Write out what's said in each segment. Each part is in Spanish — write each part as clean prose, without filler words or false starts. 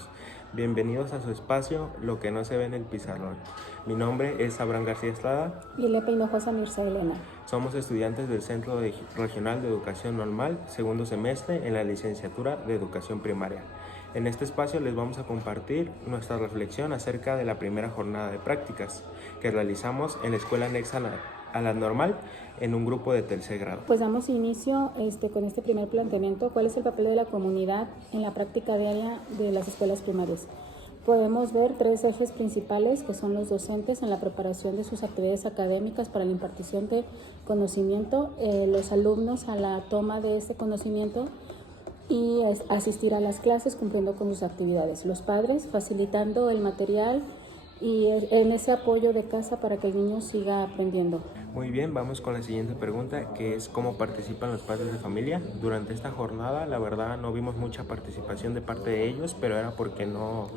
alumnos. Bienvenidos a su espacio, Lo que no se ve en el pizarrón. Mi nombre es Abraham García Estrada. Y Lepe Hinojosa Mirza Elena. Somos estudiantes del Centro Regional de Educación Normal, segundo semestre en la licenciatura de Educación Primaria. En este espacio les vamos a compartir nuestra reflexión acerca de la primera jornada de prácticas que realizamos en la escuela anexa a la normal en un grupo de tercer grado. Pues damos inicio con este primer planteamiento. ¿Cuál es el papel de la comunidad en la práctica diaria de las escuelas primarias? Podemos ver tres ejes principales que son los docentes en la preparación de sus actividades académicas para la impartición de conocimiento, los alumnos a la toma de ese conocimiento y asistir a las clases cumpliendo con sus actividades, los padres facilitando el material y en ese apoyo de casa para que el niño siga aprendiendo. Muy bien, vamos con la siguiente pregunta, que es ¿cómo participan los padres de familia? Durante esta jornada, la verdad, no vimos mucha participación de parte de ellos, pero era porque no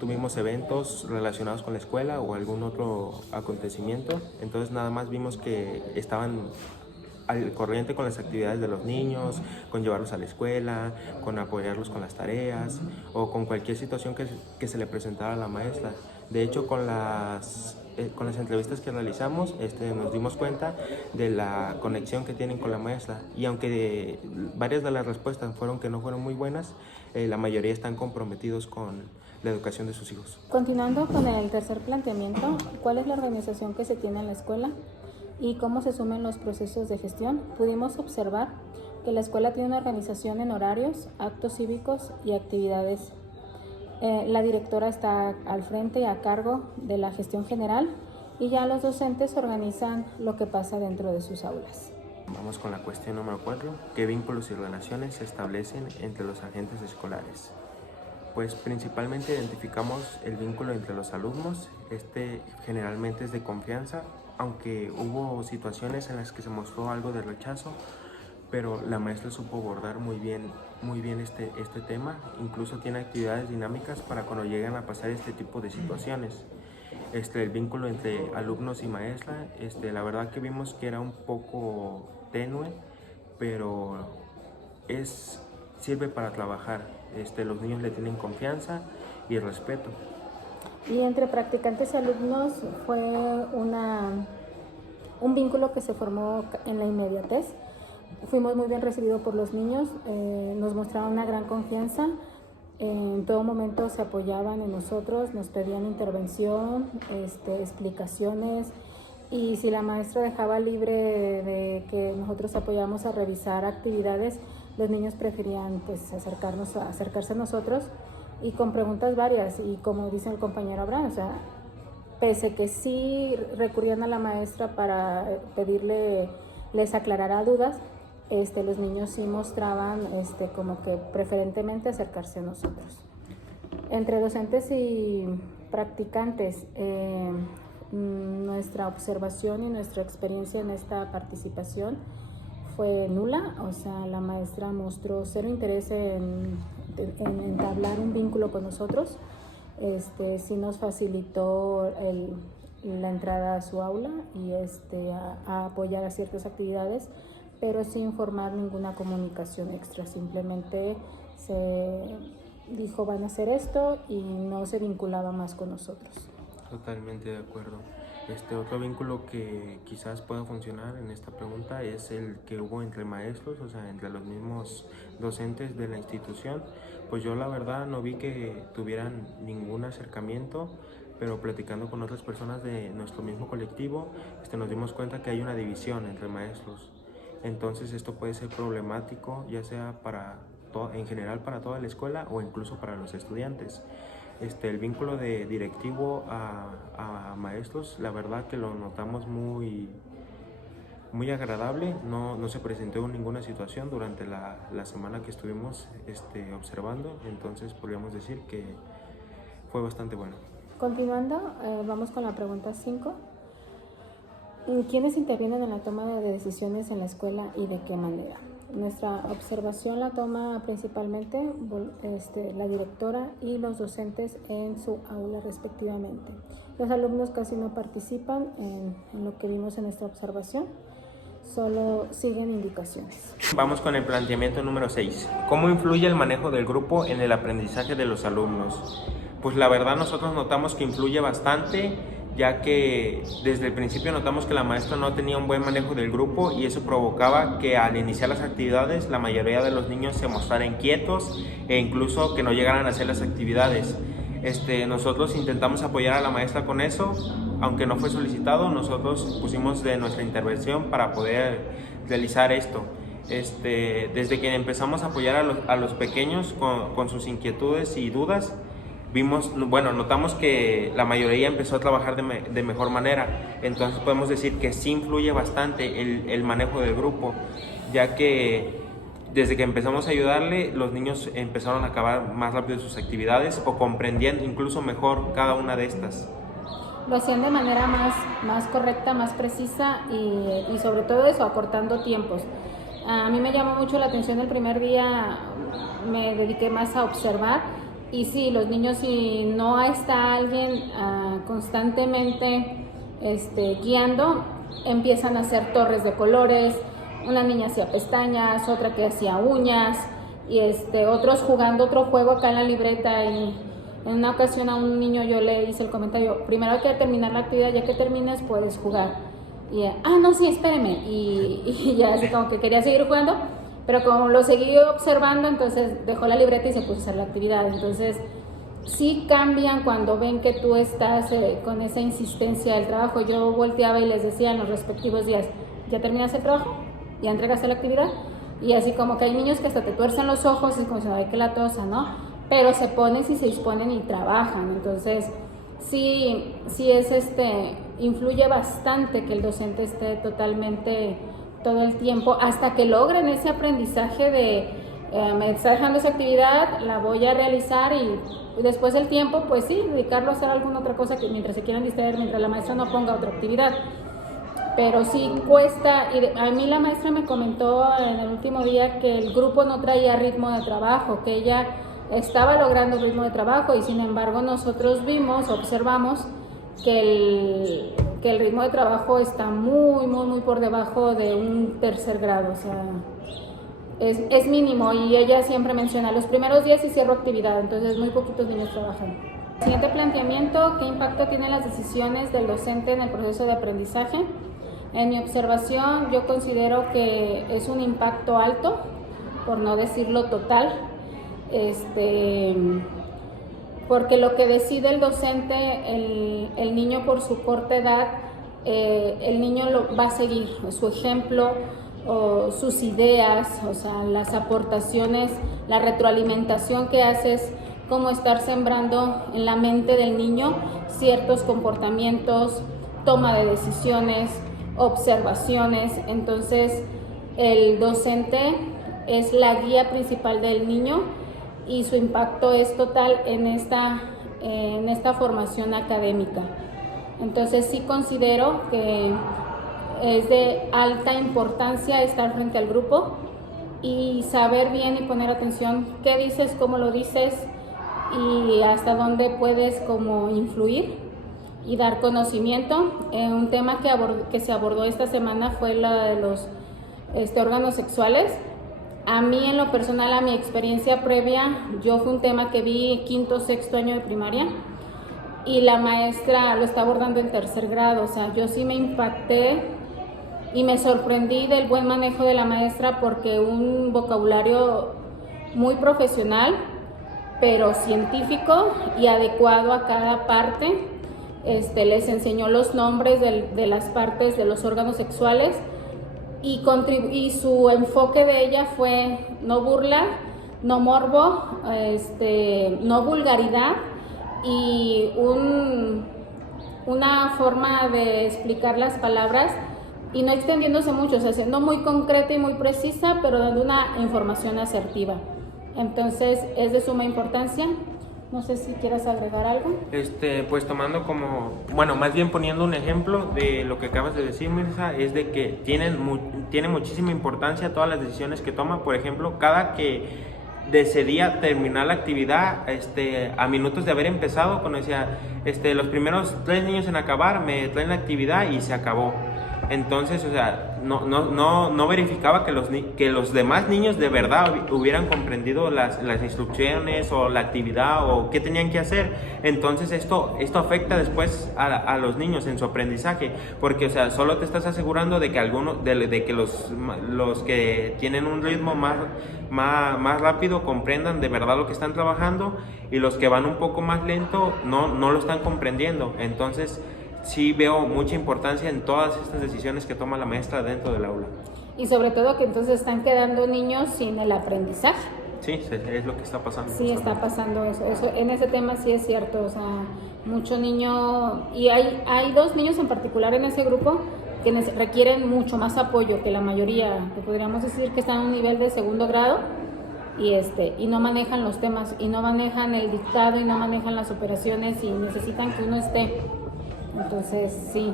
tuvimos eventos relacionados con la escuela o algún otro acontecimiento. Entonces nada más vimos que estaban al corriente con las actividades de los niños, con llevarlos a la escuela, con apoyarlos con las tareas o con cualquier situación que se le presentara a la maestra. De hecho, con las entrevistas que realizamos, nos dimos cuenta de la conexión que tienen con la maestra, y aunque varias de las respuestas fueron que no fueron muy buenas, la mayoría están comprometidos con la educación de sus hijos. Continuando con el tercer planteamiento, ¿cuál es la organización que se tiene en la escuela y cómo se sumen los procesos de gestión? Pudimos observar que la escuela tiene una organización en horarios, actos cívicos y actividades. La directora está al frente y a cargo de la gestión general, y ya los docentes organizan lo que pasa dentro de sus aulas. Vamos con la cuestión número 4. ¿Qué vínculos y relaciones se establecen entre los agentes escolares? Pues principalmente identificamos el vínculo entre los alumnos. Generalmente es de confianza, aunque hubo situaciones en las que se mostró algo de rechazo, pero la maestra supo abordar muy bien este tema. Incluso tiene actividades dinámicas para cuando llegan a pasar este tipo de situaciones. El vínculo entre alumnos y maestra, la verdad que vimos que era un poco tenue, pero sirve para trabajar. Los niños le tienen confianza y respeto. Y entre practicantes y alumnos fue un vínculo que se formó en la inmediatez. Fuimos muy bien recibidos por los niños, nos mostraron una gran confianza, en todo momento se apoyaban en nosotros, nos pedían intervención, explicaciones, y si la maestra dejaba libre de que nosotros apoyamos a revisar actividades, los niños preferían pues acercarse a nosotros y con preguntas varias, y como dice el compañero Abraham, o sea, pese que sí recurrían a la maestra para pedirle les aclarara dudas, los niños sí mostraban como que preferentemente acercarse a nosotros. Entre docentes y practicantes, nuestra observación y nuestra experiencia en esta participación fue nula, o sea, la maestra mostró cero interés en entablar un vínculo con nosotros. Sí nos facilitó la entrada a su aula y a apoyar a ciertas actividades, pero sin formar ninguna comunicación extra. Simplemente se dijo van a hacer esto y no se vinculaba más con nosotros. Totalmente de acuerdo. Otro vínculo que quizás pueda funcionar en esta pregunta es el que hubo entre maestros, o sea, entre los mismos docentes de la institución. Pues yo la verdad no vi que tuvieran ningún acercamiento, pero platicando con otras personas de nuestro mismo colectivo, nos dimos cuenta que hay una división entre maestros. Entonces esto puede ser problemático, ya sea en general para toda la escuela o incluso para los estudiantes. El vínculo de directivo a maestros, la verdad que lo notamos muy agradable. No se presentó ninguna situación durante la semana que estuvimos observando, entonces podríamos decir que fue bastante bueno. Continuando, vamos con la pregunta 5. ¿Quiénes intervienen en la toma de decisiones en la escuela y de qué manera? Nuestra observación la toma principalmente la directora y los docentes en su aula respectivamente. Los alumnos casi no participan en lo que vimos en nuestra observación. solo siguen indicaciones. Vamos con el planteamiento número 6. ¿Cómo influye el manejo del grupo en el aprendizaje de los alumnos? Pues la verdad nosotros notamos que influye bastante, ya que desde el principio notamos que la maestra no tenía un buen manejo del grupo y eso provocaba que al iniciar las actividades la mayoría de los niños se mostraran inquietos e incluso que no llegaran a hacer las actividades. Nosotros intentamos apoyar a la maestra con eso, aunque no fue solicitado, nosotros pusimos de nuestra intervención para poder realizar esto. Desde que empezamos a apoyar a los pequeños con sus inquietudes y dudas, notamos que la mayoría empezó a trabajar de mejor manera. Entonces podemos decir que sí influye bastante el manejo del grupo, ya que desde que empezamos a ayudarle, los niños empezaron a acabar más rápido sus actividades o comprendían incluso mejor cada una de estas. Lo hacían de manera más correcta, más precisa y sobre todo eso, acortando tiempos. A mí me llamó mucho la atención el primer día, me dediqué más a observar y sí, los niños, si no está alguien constantemente guiando, empiezan a hacer torres de colores. Una niña hacía pestañas, otra que hacía uñas y otros jugando otro juego acá en la libreta. Y en una ocasión a un niño yo le hice el comentario: primero hay que terminar la actividad, ya que termines puedes jugar. Y no, sí, espéreme. Y ya así como que quería seguir jugando, pero como lo seguí observando, entonces dejó la libreta y se puso a hacer la actividad. Entonces sí cambian cuando ven que tú estás con esa insistencia del trabajo. Yo volteaba y les decía en los respectivos días: ¿ya terminaste el trabajo? ¿Ya entregaste la actividad? Y así como que hay niños que hasta te tuercen los ojos y como se ve que la tosa, ¿no? Pero se ponen, si se disponen y trabajan. Entonces sí influye bastante que el docente esté totalmente todo el tiempo hasta que logren ese aprendizaje de me está dejando esa actividad, la voy a realizar y después del tiempo, pues sí, dedicarlo a hacer alguna otra cosa que mientras se quieran distraer, mientras la maestra no ponga otra actividad. Pero sí cuesta, y a mí la maestra me comentó en el último día que el grupo no traía ritmo de trabajo, que ella estaba logrando ritmo de trabajo y sin embargo nosotros observamos que el ritmo de trabajo está muy por debajo de un tercer grado, o sea, es mínimo y ella siempre menciona los primeros días y cierro actividad, entonces muy poquitos niños trabajan. Siguiente planteamiento: ¿qué impacto tienen las decisiones del docente en el proceso de aprendizaje? En mi observación, yo considero que es un impacto alto, por no decirlo total, porque lo que decide el docente, el niño por su corta edad, el niño lo va a seguir, su ejemplo, o sus ideas, o sea, las aportaciones, la retroalimentación que haces, como estar sembrando en la mente del niño ciertos comportamientos, toma de decisiones, observaciones. Entonces el docente es la guía principal del niño y su impacto es total en esta formación académica. Entonces sí considero que es de alta importancia estar frente al grupo y saber bien y poner atención qué dices, cómo lo dices y hasta dónde puedes como influir y dar conocimiento. Un tema que se abordó esta semana fue la de los órganos sexuales. A mí en lo personal, a mi experiencia previa, fue un tema que vi quinto, sexto año de primaria y la maestra lo está abordando en tercer grado. O sea, yo sí me impacté y me sorprendí del buen manejo de la maestra porque un vocabulario muy profesional, pero científico y adecuado a cada parte. Les enseñó los nombres de las partes de los órganos sexuales y su enfoque de ella fue no burla, no morbo, no vulgaridad y una forma de explicar las palabras y no extendiéndose mucho, o sea, siendo muy concreta y muy precisa, pero dando una información asertiva. Entonces es de suma importancia. No sé si quieras agregar algo. Pues tomando más bien poniendo un ejemplo de lo que acabas de decir, Mirza, es de que tiene muchísima importancia todas las decisiones que toma. Por ejemplo, cada que decidía terminar la actividad, a minutos de haber empezado, cuando decía, los primeros 3 niños en acabar me traen la actividad y se acabó. Entonces, o sea, no verificaba que los demás niños de verdad hubieran comprendido las instrucciones o la actividad o qué tenían que hacer. Entonces esto afecta después a los niños en su aprendizaje, porque, o sea, solo te estás asegurando de que de que los que tienen un ritmo más rápido comprendan de verdad lo que están trabajando, y los que van un poco más lento no lo están comprendiendo. Entonces sí veo mucha importancia en todas estas decisiones que toma la maestra dentro del aula. Y sobre todo que entonces están quedando niños sin el aprendizaje. Sí, es lo que está pasando. Sí, está pasando eso. En ese tema sí es cierto, o sea, mucho niño, y hay 2 niños en particular en ese grupo que requieren mucho más apoyo que la mayoría, que podríamos decir que están a un nivel de segundo grado, y no manejan los temas, y no manejan el dictado, y no manejan las operaciones, y necesitan que uno esté. Entonces sí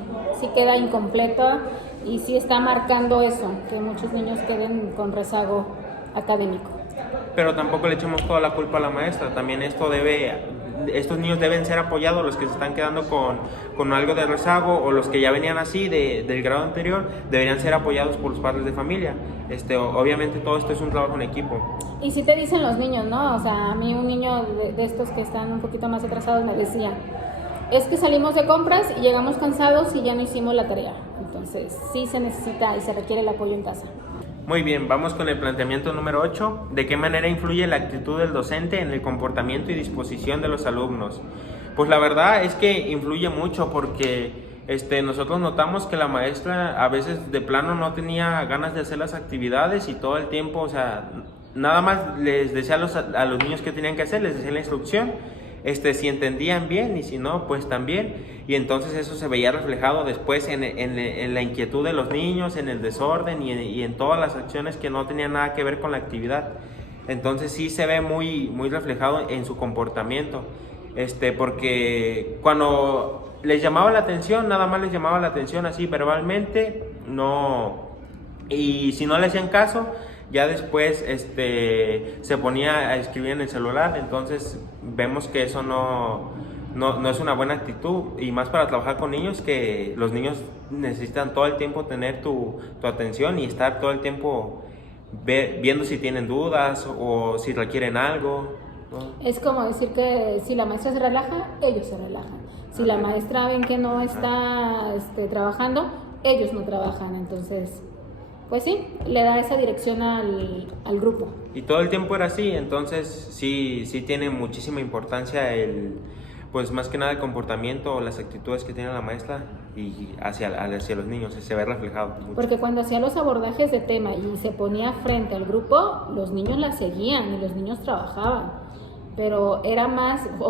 queda incompleta, y sí está marcando eso, que muchos niños queden con rezago académico. Pero tampoco le echemos toda la culpa a la maestra. También estos niños deben ser apoyados, los que se están quedando con algo de rezago, o los que ya venían así del grado anterior, deberían ser apoyados por los padres de familia. Obviamente todo esto es un trabajo en equipo. Y sí te dicen los niños, ¿no? O sea, a mí un niño de estos que están un poquito más atrasados me decía, es que salimos de compras y llegamos cansados y ya no hicimos la tarea. Entonces sí se necesita y se requiere el apoyo en casa. Muy bien, vamos con el planteamiento número 8. ¿De qué manera influye la actitud del docente en el comportamiento y disposición de los alumnos? Pues la verdad es que influye mucho, porque nosotros notamos que la maestra a veces de plano no tenía ganas de hacer las actividades, y todo el tiempo, o sea, nada más les decía a los niños qué tenían que hacer, les decía la instrucción. Si entendían bien, y si no, pues también. Y entonces eso se veía reflejado después en la inquietud de los niños, en el desorden y en todas las acciones que no tenían nada que ver con la actividad. Entonces sí se ve muy reflejado en su comportamiento, porque cuando les llamaba la atención, nada más les llamaba la atención así verbalmente, no, y si no le hacían caso, ya después se ponía a escribir en el celular. Entonces vemos que eso no es una buena actitud, y más para trabajar con niños, que los niños necesitan todo el tiempo tener tu atención y estar todo el tiempo viendo si tienen dudas o si requieren algo, ¿no? Es como decir que si la maestra se relaja, ellos se relajan. Si la maestra ven que no está trabajando, ellos no trabajan. Entonces, pues sí, le da esa dirección al grupo. Y todo el tiempo era así. Entonces sí tiene muchísima importancia pues más que nada el comportamiento o las actitudes que tiene la maestra y hacia los niños, se ve reflejado mucho. Porque cuando hacía los abordajes de tema y se ponía frente al grupo, los niños la seguían y los niños trabajaban. Pero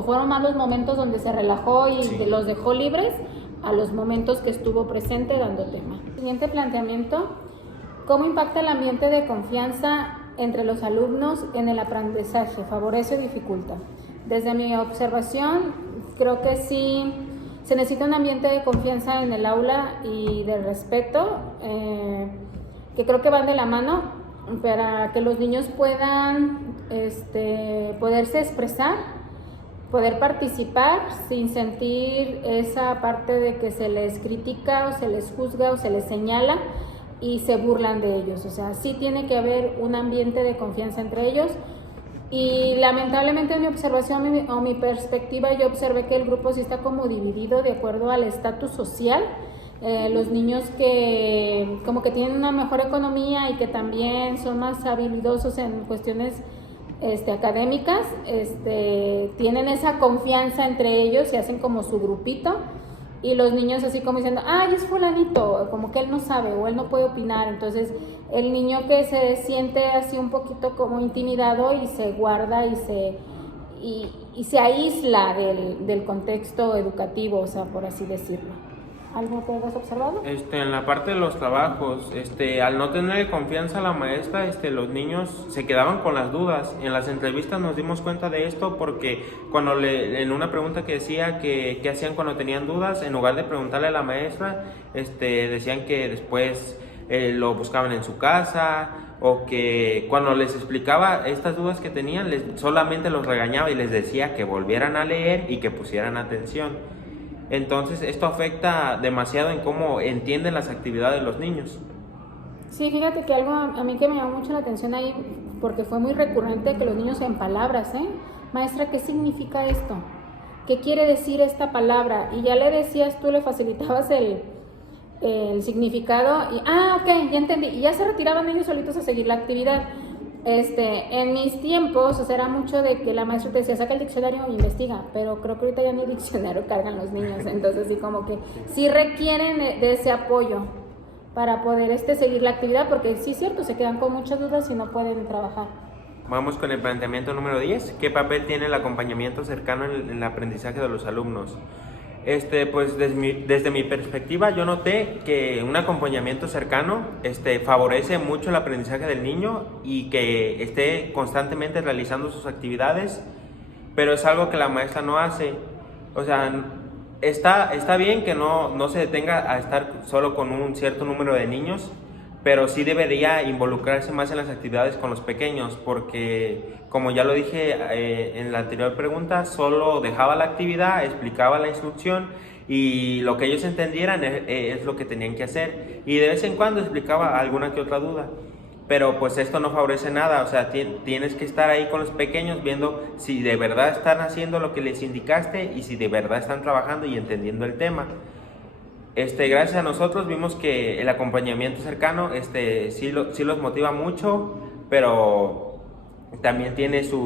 fueron más los momentos donde se relajó y sí, los dejó libres, a los momentos que estuvo presente dando tema. Siguiente planteamiento: ¿cómo impacta el ambiente de confianza entre los alumnos en el aprendizaje? ¿Favorece o dificulta? Desde mi observación, creo que sí se necesita un ambiente de confianza en el aula y de respeto, que creo que van de la mano, para que los niños puedan poderse expresar, poder participar sin sentir esa parte de que se les critica o se les juzga o se les señala y se burlan de ellos. O sea, sí tiene que haber un ambiente de confianza entre ellos. Y lamentablemente en mi observación o mi perspectiva, yo observé que el grupo sí está como dividido de acuerdo al estatus social. Los niños que como que tienen una mejor economía y que también son más habilidosos en cuestiones académicas, tienen esa confianza entre ellos y hacen como su grupito. Y los niños así como diciendo, ay, es fulanito, como que él no sabe o él no puede opinar. Entonces el niño que se siente así un poquito como intimidado y se guarda y se aísla del contexto educativo, o sea, por así decirlo. ¿Algo que hayas observado? En la parte de los trabajos, al no tener confianza a la maestra, los niños se quedaban con las dudas. En las entrevistas nos dimos cuenta de esto, porque cuando en una pregunta que decía que qué hacían cuando tenían dudas, en lugar de preguntarle a la maestra, decían que después lo buscaban en su casa, o que cuando les explicaba estas dudas que tenían, solamente los regañaba y les decía que volvieran a leer y que pusieran atención. Entonces esto afecta demasiado en cómo entienden las actividades los niños. Sí, fíjate que algo a mí que me llamó mucho la atención ahí, porque fue muy recurrente que los niños en palabras, maestra, ¿qué significa esto? ¿Qué quiere decir esta palabra? Y ya le decías tú, le facilitabas el significado y, ok, ya entendí, y ya se retiraban ellos solitos a seguir la actividad. En mis tiempos, o sea, era mucho de que la maestra te decía, saca el diccionario e investiga, pero creo que ahorita ya ni diccionario cargan los niños, entonces sí, como que sí requieren de ese apoyo para poder seguir la actividad, porque sí es cierto, se quedan con muchas dudas y no pueden trabajar. Vamos con el planteamiento número 10. ¿Qué papel tiene el acompañamiento cercano en el aprendizaje de los alumnos? Pues desde mi perspectiva yo noté que un acompañamiento cercano favorece mucho el aprendizaje del niño y que esté constantemente realizando sus actividades, pero es algo que la maestra no hace. O sea, está bien que no se detenga a estar solo con un cierto número de niños, pero sí debería involucrarse más en las actividades con los pequeños, porque como ya lo dije en la anterior pregunta, solo dejaba la actividad, explicaba la instrucción y lo que ellos entendieran es lo que tenían que hacer, y de vez en cuando explicaba alguna que otra duda, pero pues esto no favorece nada. O sea, tienes que estar ahí con los pequeños viendo si de verdad están haciendo lo que les indicaste y si de verdad están trabajando y entendiendo el tema. Gracias a nosotros vimos que el acompañamiento cercano sí los motiva mucho, pero también tiene sus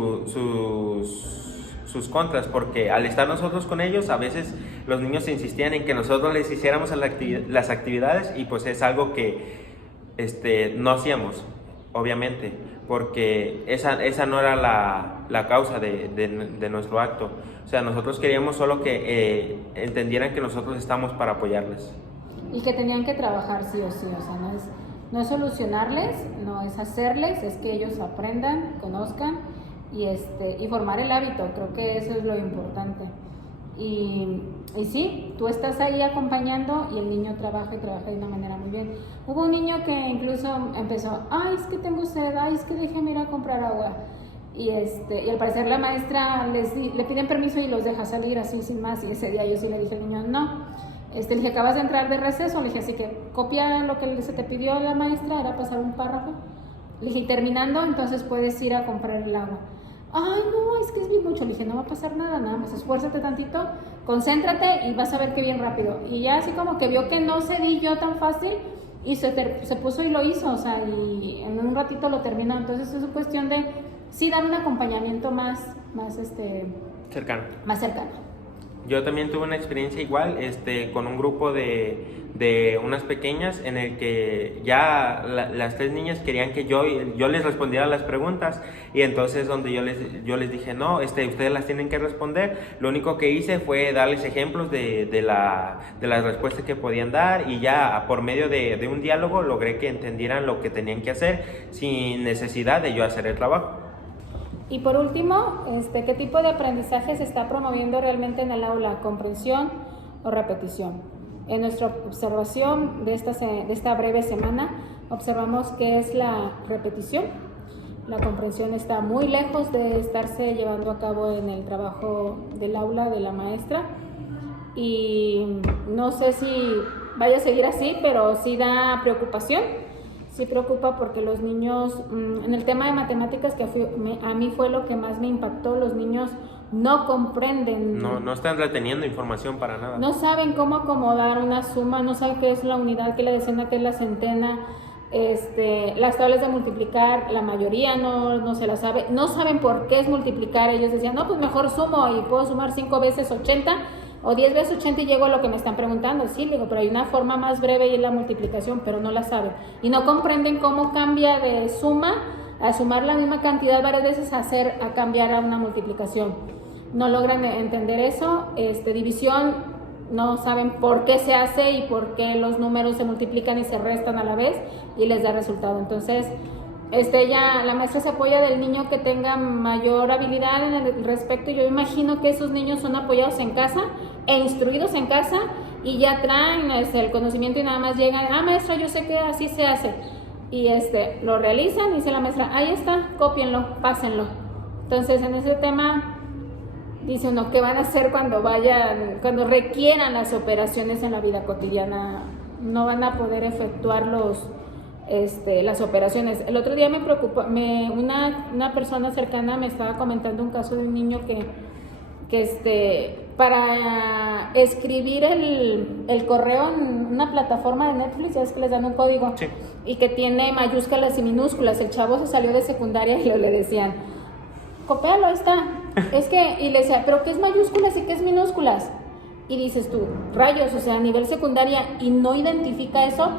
contras, porque al estar nosotros con ellos, a veces los niños insistían en que nosotros les hiciéramos las actividades, y pues es algo que no hacíamos, obviamente, porque esa no era la causa de nuestro acto. O sea, nosotros queríamos solo que entendieran que nosotros estamos para apoyarles. Y que tenían que trabajar sí o sí, o sea, no es solucionarles, no es hacerles, es que ellos aprendan, conozcan y formar el hábito. Creo que eso es lo importante. Y sí, tú estás ahí acompañando y el niño trabaja de una manera muy bien. Hubo un niño que incluso empezó, es que tengo sed, es que déjeme ir a comprar agua. Y al parecer la maestra le piden permiso y los deja salir así sin más, y ese día yo sí le dije al niño, no. Le dije, acabas de entrar de receso, le dije, así que copia lo que se te pidió la maestra, era pasar un párrafo. Le dije, terminando, entonces puedes ir a comprar el agua. No, es que es bien mucho. Le dije, no va a pasar nada más esfuérzate tantito, concéntrate y vas a ver que bien rápido. Y ya así como que vio que no cedí yo tan fácil y se puso y lo hizo, o sea, y en un ratito lo terminó. Entonces es cuestión de sí dar un acompañamiento más cercano. Más cercano. Yo también tuve una experiencia igual con un grupo de unas pequeñas en el que ya las 3 niñas querían que yo les respondiera las preguntas, y entonces donde yo les dije, no, ustedes las tienen que responder. Lo único que hice fue darles ejemplos de las respuestas que podían dar, y ya por medio de un diálogo logré que entendieran lo que tenían que hacer sin necesidad de yo hacer el trabajo. Y por último, ¿qué tipo de aprendizaje se está promoviendo realmente en el aula? ¿Comprensión o repetición? En nuestra observación de esta breve semana, observamos que es la repetición. La comprensión está muy lejos de estarse llevando a cabo en el trabajo del aula de la maestra. Y no sé si vaya a seguir así, pero sí da preocupación. Sí preocupa porque los niños, en el tema de matemáticas, que a mí fue lo que más me impactó, los niños no comprenden. No están reteniendo información para nada. No saben cómo acomodar una suma, no saben qué es la unidad, qué es la decena, qué es la centena. Las tablas de multiplicar, la mayoría no se las sabe. No saben por qué es multiplicar. Ellos decían, no, pues mejor sumo y puedo sumar 5 veces 80. O 10 veces 80 y llego a lo que me están preguntando. Sí, digo, pero hay una forma más breve y es la multiplicación, pero no la saben. Y no comprenden cómo cambia de suma a sumar la misma cantidad varias veces a cambiar a una multiplicación. No logran entender eso. División, no saben por qué se hace y por qué los números se multiplican y se restan a la vez y les da resultado. Entonces, la maestra se apoya del niño que tenga mayor habilidad en el respecto. Yo imagino que esos niños son apoyados en casa e instruidos en casa y ya traen el conocimiento y nada más llegan, maestra, yo sé que así se hace, y lo realizan y dice la maestra, ahí está, cópienlo, pásenlo. Entonces en ese tema dice uno, ¿qué van a hacer cuando requieran las operaciones en la vida cotidiana? No van a poder efectuar las operaciones. El otro día me preocupó, una persona cercana me estaba comentando un caso de un niño que para escribir el correo en una plataforma de Netflix, ya es que les dan un código, sí, y que tiene mayúsculas y minúsculas. El chavo se salió de secundaria y le decían, copéalo, ahí está. Y le decía, ¿pero qué es mayúsculas y qué es minúsculas? Y dices tú, rayos, o sea, a nivel secundaria, y no identifica eso.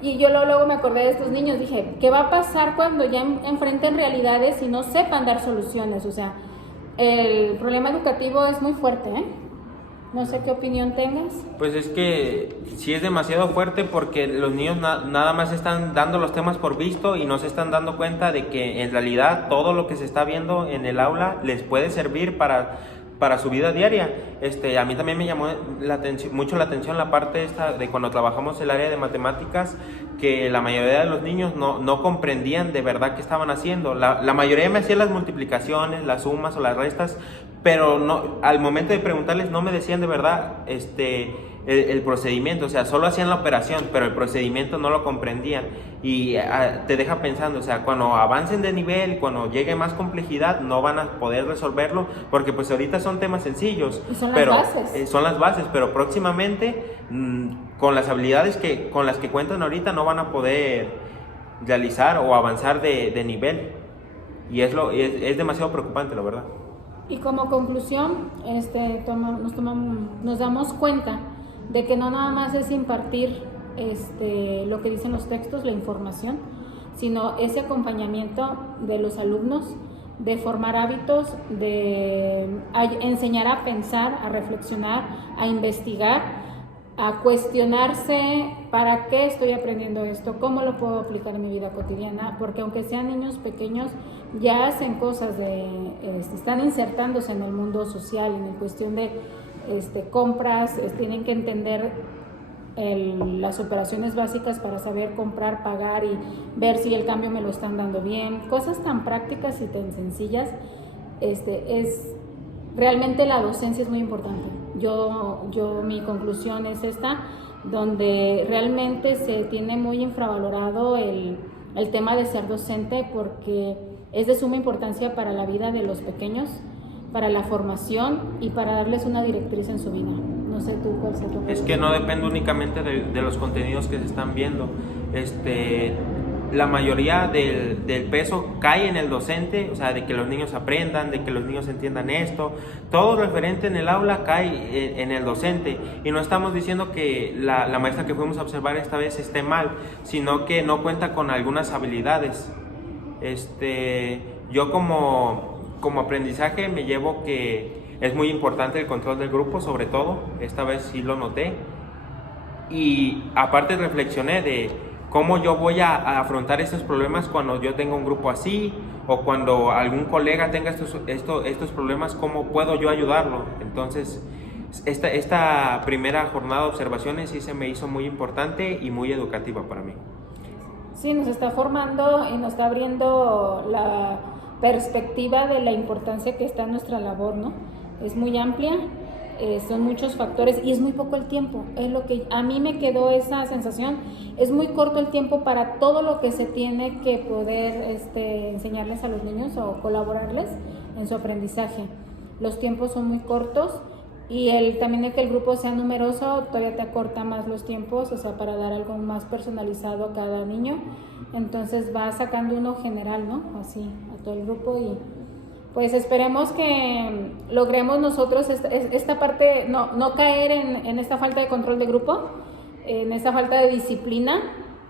Y yo luego me acordé de estos niños, dije, ¿qué va a pasar cuando ya enfrenten realidades y no sepan dar soluciones? O sea, el problema educativo es muy fuerte, ¿eh? No sé qué opinión tengas. Pues es que sí es demasiado fuerte porque los niños nada más están dando los temas por visto y no se están dando cuenta de que en realidad todo lo que se está viendo en el aula les puede servir para su vida diaria. A mí también me llamó mucho la atención la parte esta de cuando trabajamos el área de matemáticas, que la mayoría de los niños no comprendían de verdad qué estaban haciendo. La mayoría me hacían las multiplicaciones, las sumas o las restas, pero al momento de preguntarles no me decían de verdad el procedimiento. O sea, solo hacían la operación, pero el procedimiento no lo comprendían. Y te deja pensando, o sea, cuando avancen de nivel, cuando llegue más complejidad, no van a poder resolverlo, porque pues ahorita son temas sencillos. Y son las bases. Son las bases, pero próximamente, con las habilidades con las que cuentan ahorita, no van a poder realizar o avanzar de nivel. Y es demasiado preocupante, la verdad. Y como conclusión, nos damos cuenta de que no nada más es impartir lo que dicen los textos, la información, sino ese acompañamiento de los alumnos, de formar hábitos, de enseñar a pensar, a reflexionar, a investigar, a cuestionarse para qué estoy aprendiendo esto, cómo lo puedo aplicar en mi vida cotidiana, porque aunque sean niños pequeños, ya hacen cosas están insertándose en el mundo social, en cuestión de compras, tienen que entender las operaciones básicas para saber comprar, pagar y ver si el cambio me lo están dando bien, cosas tan prácticas y tan sencillas. Realmente la docencia es muy importante. Mi conclusión es esta, donde realmente se tiene muy infravalorado el tema de ser docente, porque es de suma importancia para la vida de los pequeños, para la formación y para darles una directriz en su vida. No sé tú cuál sea tu opinión. Es que no depende únicamente de los contenidos que se están viendo. La mayoría del peso cae en el docente, o sea, de que los niños aprendan, de que los niños entiendan esto. Todo referente en el aula cae en el docente. Y no estamos diciendo que la maestra que fuimos a observar esta vez esté mal, sino que no cuenta con algunas habilidades. Yo como aprendizaje me llevo que es muy importante el control del grupo, sobre todo. Esta vez sí lo noté. Y aparte reflexioné de cómo yo voy a afrontar estos problemas cuando yo tenga un grupo así, o cuando algún colega tenga estos problemas, cómo puedo yo ayudarlo. Entonces, esta primera jornada de observaciones sí se me hizo muy importante y muy educativa para mí. Sí, nos está formando y nos está abriendo la perspectiva de la importancia que está en nuestra labor, ¿no? Es muy amplia, son muchos factores y es muy poco el tiempo. Es lo que a mí me quedó esa sensación. Es muy corto el tiempo para todo lo que se tiene que poder enseñarles a los niños o colaborarles en su aprendizaje. Los tiempos son muy cortos y también de que el grupo sea numeroso todavía te acorta más los tiempos, o sea, para dar algo más personalizado a cada niño. Entonces va sacando uno general, ¿no? Así, a todo el grupo, y pues esperemos que logremos nosotros esta parte, no caer en esta falta de control de grupo, en esta falta de disciplina,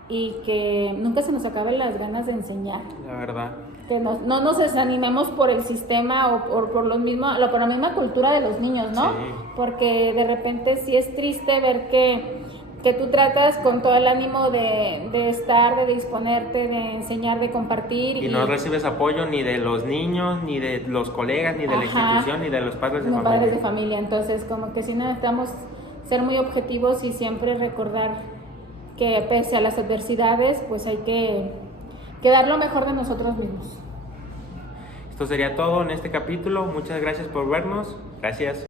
y que nunca se nos acaben las ganas de enseñar. La verdad. Que no nos desanimemos por el sistema o por la misma cultura de los niños, ¿no? Sí. Porque de repente sí es triste ver que tú tratas con todo el ánimo de estar, de disponerte, de enseñar, de compartir. Y no recibes apoyo ni de los niños, ni de los colegas, ni de la institución, ni de los padres de familia. Padres de familia. Entonces, como que sí necesitamos ser muy objetivos y siempre recordar que pese a las adversidades, pues hay que dar lo mejor de nosotros mismos. Esto sería todo en este capítulo. Muchas gracias por vernos. Gracias.